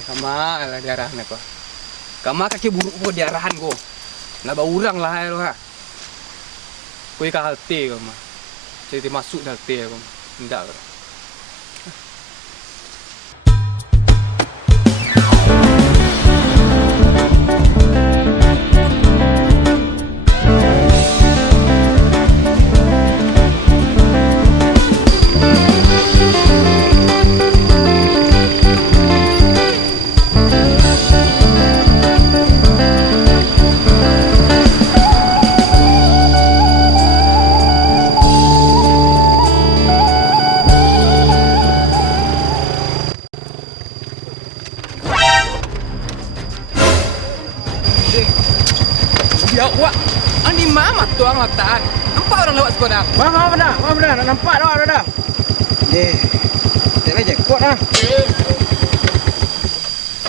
Kama lah diarahan aku. Kama kaki buruk ko diarahan ko. Naba urang lah lo ha. Ko ka halte kama. Jadi masuk dah halte kama. Ndak. Ya, wah, ani mama tuang lataan. Nampak orang lewat sekolah. Maaf dah. Nak nampak dah. Tak aja kuat dah.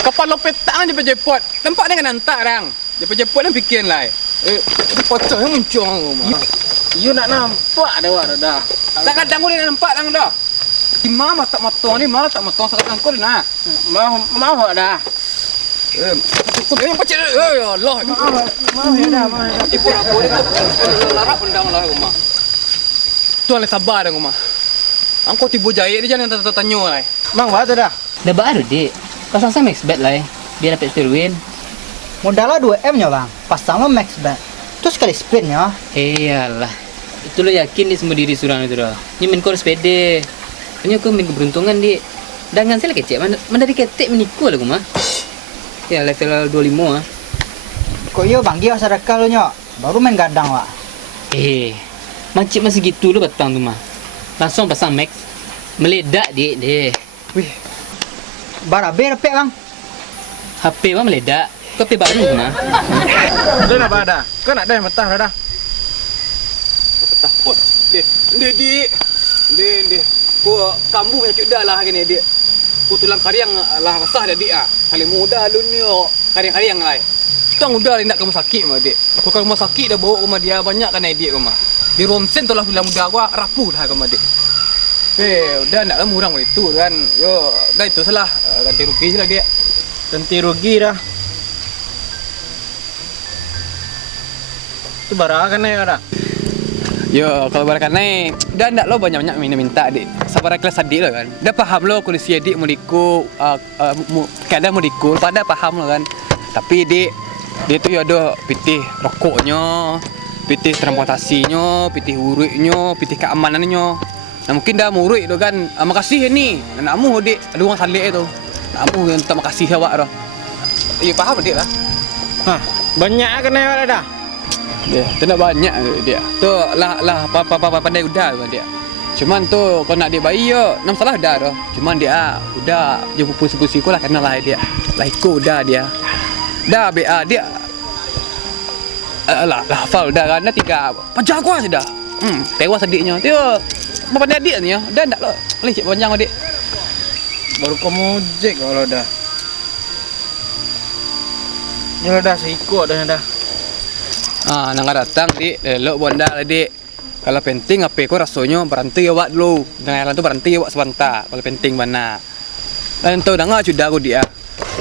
Kapal lopet tangan dia pejepot. Nampak dengan nantak orang. Dia pejepot dan fikirin lah. Pocong yang muncul rumah. You nak nampak dah. Tak kadang kau dia nampak orang dah. Di mama tak matong ni, malah tak matong sekarang kau ni nah. Maaf dah. Kau yang pecah. Ya Allah. Maaf ya dah. Ibu aku ni tu larap undang lah rumah. Tuan le sabar dah rumah. Angkau tibu jahit dia jangan tanya lah. Mang buat dah. Dah baru dik. Pasang saya max bet lah biar dapat spare win. Modalnya 2M nya bang, pasang lo max bet. Terus sekali spin ya. Iyalah. Itu lo yakin di semua diri surang itu dah. Ni main kau sepede. Punya aku main keberuntungan dik. Dengan saya kecek mana dari ketek meniku lah mah. Ya level 25 ah. Kok iya bang, dia sadakal lo nya. Baru main gadang wak. Macam masih gitu lo batang tu mah. Langsung pasang max. Meledak dik deh. Wih, barabe repek bang. HP mah meledak. Kau HP baru mah. Dah nak pada. Kau nak dah yang betah dah. Betah. Oh, Dek. Ko kambu punya dah lah gini dik. Ko tulang kariang lah basah dah dik ah. Kali muda dunia kariang-kariang lah. Tang udah nak ke rumah sakit mah dik. Ko ke rumah sakit dah bawa rumah dia banyak kan dik rumah. Di ronsen tu lah bilang muda gua rapuh dah rumah dik. Udah nak lama orang itu kan. Yo, dah itu salah ganti rugi je lah dik. Ganti rugi dah. Tu barakan ya dah. Yo, kalau barakan naik, dah ndak lo banyak-banyak minta dik. Sabar kelas adik lo kan. Dah paham lo kondisi adik mau diku, keadaan mau diku, pada paham lo kan. Tapi dik, dia tu ya ada pitih rokoknya, pitih transportasinya, pitih urutnya, pitih keamanannya. Nah mungkin dah murut tu kan. Makasih ni. Nakmu dik, ada orang salik tu. Nakmu minta makasih awak dah. Ya faham dik lah. Banyak kan ya dah. Dia tak banyak dia. Tu lah apa pandai udah dia. Cuman tu kau nak dia bayi yo, nam salah dah dah. Cuman dia udah dia pupusi ko lah kenal lah dia. Lah ikut udah dia. Dah BA dia. Lah hafal dah kan dah 3 penjaga sudah. Tewas adiknya. Dia apa pandai adik ni ya. Dah ndak lo. Lecek panjang adik. Baru kamu jek kalau dah. Ya dah seikut dah. Nang datang dik, lo bonda lah dik. Kalau penting apa ko rasanya berhenti awak dulu. Dengan jalan tu berhenti awak sebentar. Kalau penting mana. Dan tu dengar sudah aku dia.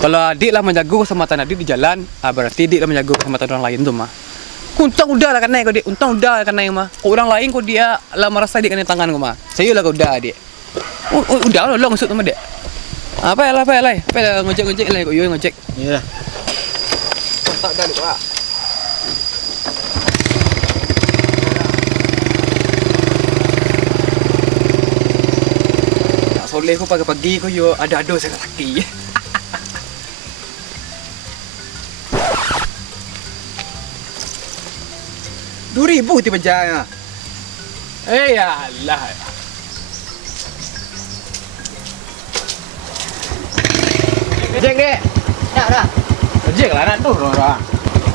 Kalau adik lah menjaga keselamatan adik di jalan, berarti adik lah menjaga keselamatan orang lain tu mah. Untung udah lah kan naik kau dik. Untung udah lah kan naik mah. Kau orang lain kau dia lah merasa dik kena tangan kau mah. Saya lah kau udah dik. Udah lah maksud sama dik. Apa ya lah. Ngojek lah kau yo ngojek. Iya. Tak dah lupa. Soleh ko pagi-pagi ko yo ada-ada saya laki. 2,000 tiba jaya. Ya Allah. Jek dek. Dah. Jek lah nak turun orang.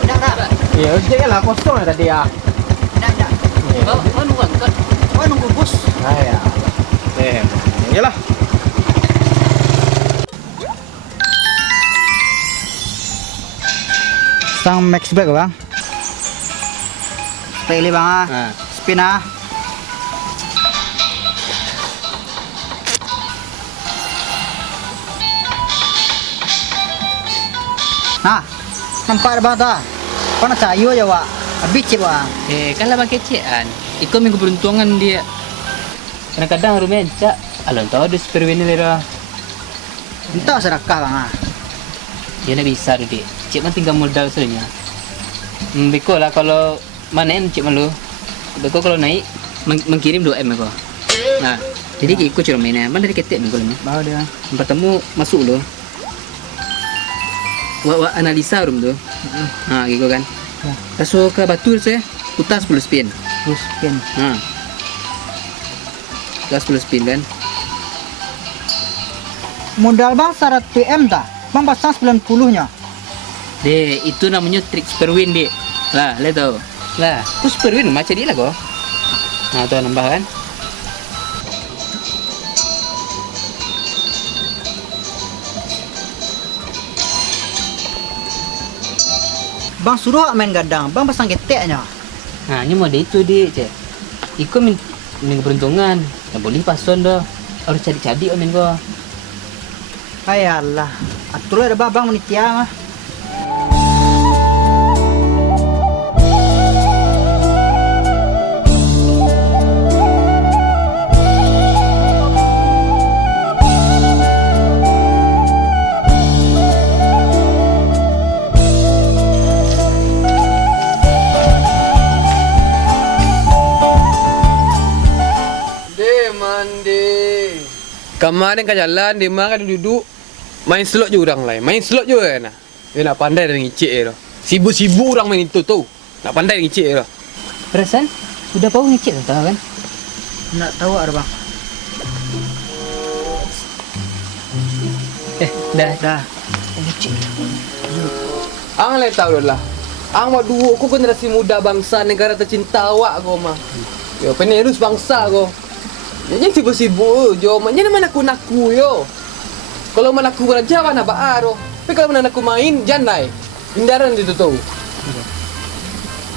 Dah. Ya jek lah kosong ya tadi ya. Dah. Nunggu bos. Ya. Yalah. Sang max back bang. Pilih bang Spin Nah, nampak bang ta. Kau nak sayu aja wak. Habis cip bang. Kan lah bang kecean. Iko minggu beruntungan dia. Kadang-kadang rumah cak. Alon tahu ada spare wheel ni lah. Entah sedekah bang ah. Dia nak bisa tu dik. Cik man tinggal modal saja. Beko lah kalau manen cik malu. Beko kalau naik mengkirim 2M aku. Nah, jadi ikut cuma mainnya. Mana dari ketek minggu ni. Bawa dia. Yang pertama masuk lo. Wak analisa room tu. Ha, gitu kan. Ya. Masuk ke batu saya. Putar 10 spin. Terus pin. Ha. Putar 10 spin kan. Modal bang 100M tak? Bang pasang 90-nya. Dek, itu namanya trik spare win, Dek. Lah, lihat tahu. Lah, tu spare win macam dia lah kau. Nah, tu nambah kan. Bang suruh main gadang, bang pasang keteknya. Nah, ini model itu, Dek, cek. Ikut min keberuntungan. Tak boleh pason dah. Harus cari-cari main kau. Ayalah, atulah ada bang menitia mah. Mandi. Kemarin kan jalan, dia makan duduk main slot je orang lain. Main slot je kan. Dia nak pandai dengan ngicik tu. Sibuk-sibuk orang main itu tu. Nak pandai dengan ngicik tu. Perasan? Sudah bau ngecek tak kan? Nak tahu ada bang. Dah. Dah. Ang lain tahu dah lah. Ang buat dua aku generasi muda bangsa negara tercinta awak aku mah. Yo penerus bangsa aku. Jangan sibuk-sibuk jo. Maknya mana aku naku yo. Kalau mana aku beraja mana baaro. Tapi kalau mana aku main jandai. Hindaran itu tu.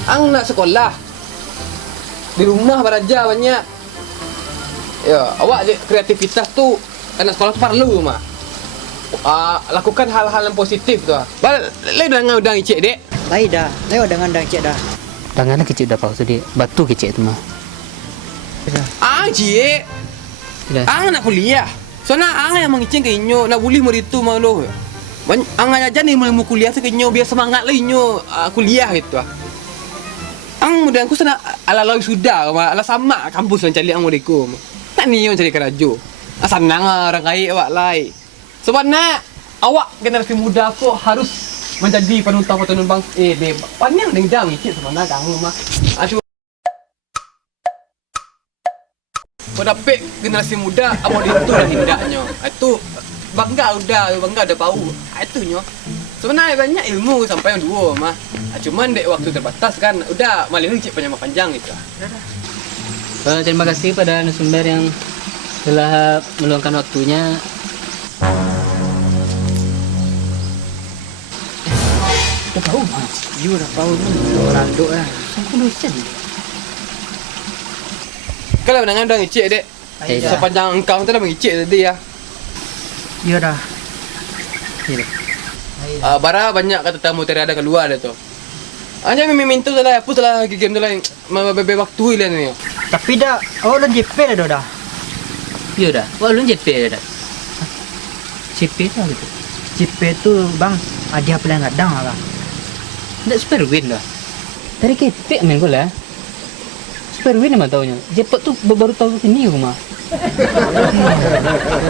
Ang nak sekolah. Di rumah beraja banyak. Ya, awak je kreativitas tu anak sekolah tu perlu mah. Lakukan hal-hal yang positif tu. Lain dengan udang icik dek. Baik dah. Lewat dengan dah cek dah. Tangannya kecil dah pau tu dia. Batu kecil tu mah. Cik. Dah. Ang nak kuliah. Soalnya ang yang mengicing ke inyo nak boleh meritu mah lo. Ang aja ni mau kuliah tu ke inyo biar semangat lah inyo kuliah gitu. Ang mudah aku sana ala lawi sudah ala sama kampus yang cari ang mudiku. Tak ni yang cari kerajo. Senang orang kaya awak lai. Sebenarnya awak generasi muda aku harus menjadi penuntang bang. Panjang dengan cik sebenarnya kamu mah. Aduh. Tapi generasi muda awak itu dah hindaknya. Itu bangga udah bau. Itu nyo. Sebenarnya banyak ilmu sampai yang dua mah. Cuman dek waktu terbatas kan. Udah malah cik panjang gitu. Terima kasih pada narasumber yang telah meluangkan waktunya. Udah bau mah. You dah tahu ni. Ronaldo lah. Sampai dosen. Kalau menangan dah ngicik dek. Dah. Sepanjang engkau tu dah mengicik tadi ya. You dah. Bara banyak kata tamu tiada keluar dah tu. Hanya minta tu lah, hapus lah game tu lah. Bebe waktu hilang ni. Tapi dah, awak dah JP dah. Ya dah. Wah lu JP dah. JP tu gitu. JP tu bang, ada pilihan gadang lah. Tak spare win dah. Dari ketek main kau lah. Spare win memang tahunya. Jepot tu baru tahu sini aku mah.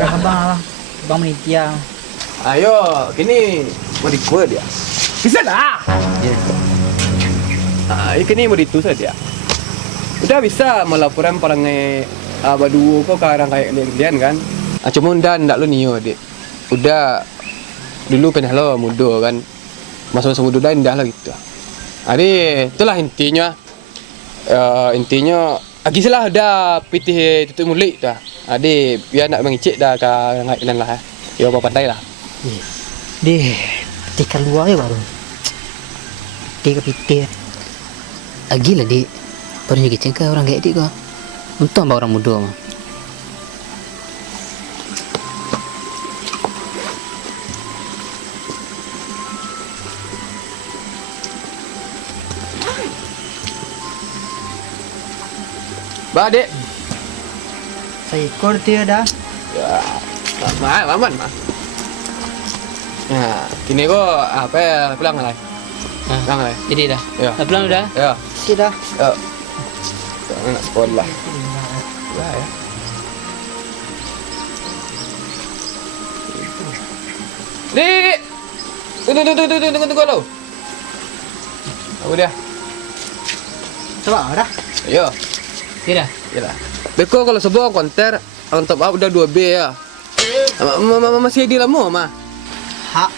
Dah abang lah. Bang menitia. Ayo, kini mau dikuat dia. Bisa dah. Kini mau ditu saja. Udah bisa melaporan perangai badu kau ke orang kayak kalian kan. Cuma dan ndak lu niyo dek. Udah dulu pernah lo muda kan. Masa-masa muda dah lah gitu. Ade, itulah intinya. Intinya agisalah dah pitih tutup mulut dah. Ade biar nak mengicik dah ke kalian lah. Ya apa pandai lah. Deh, tika luar ya baru. Tika pitih. Agi lah dik. Baru juga cengkah orang kayak dik kau. Untung bawa orang muda mah. Ba, Dik. Seekor dia dah. Ya, aman mah. Nah, kini kok apa ya pulang lah. Nah, Pulang lah. jadi dah. Ya. Dah pulang udah. Ya. Sudah. Ya. Anak sekolah. Ya, ya. Dik. Tunggu lo. Aku dia. Coba dah. Ayo. Tidak. Yalah. Beko kalau sebuah konter, on top up udah 2B ya. Masih di lama mah. Hak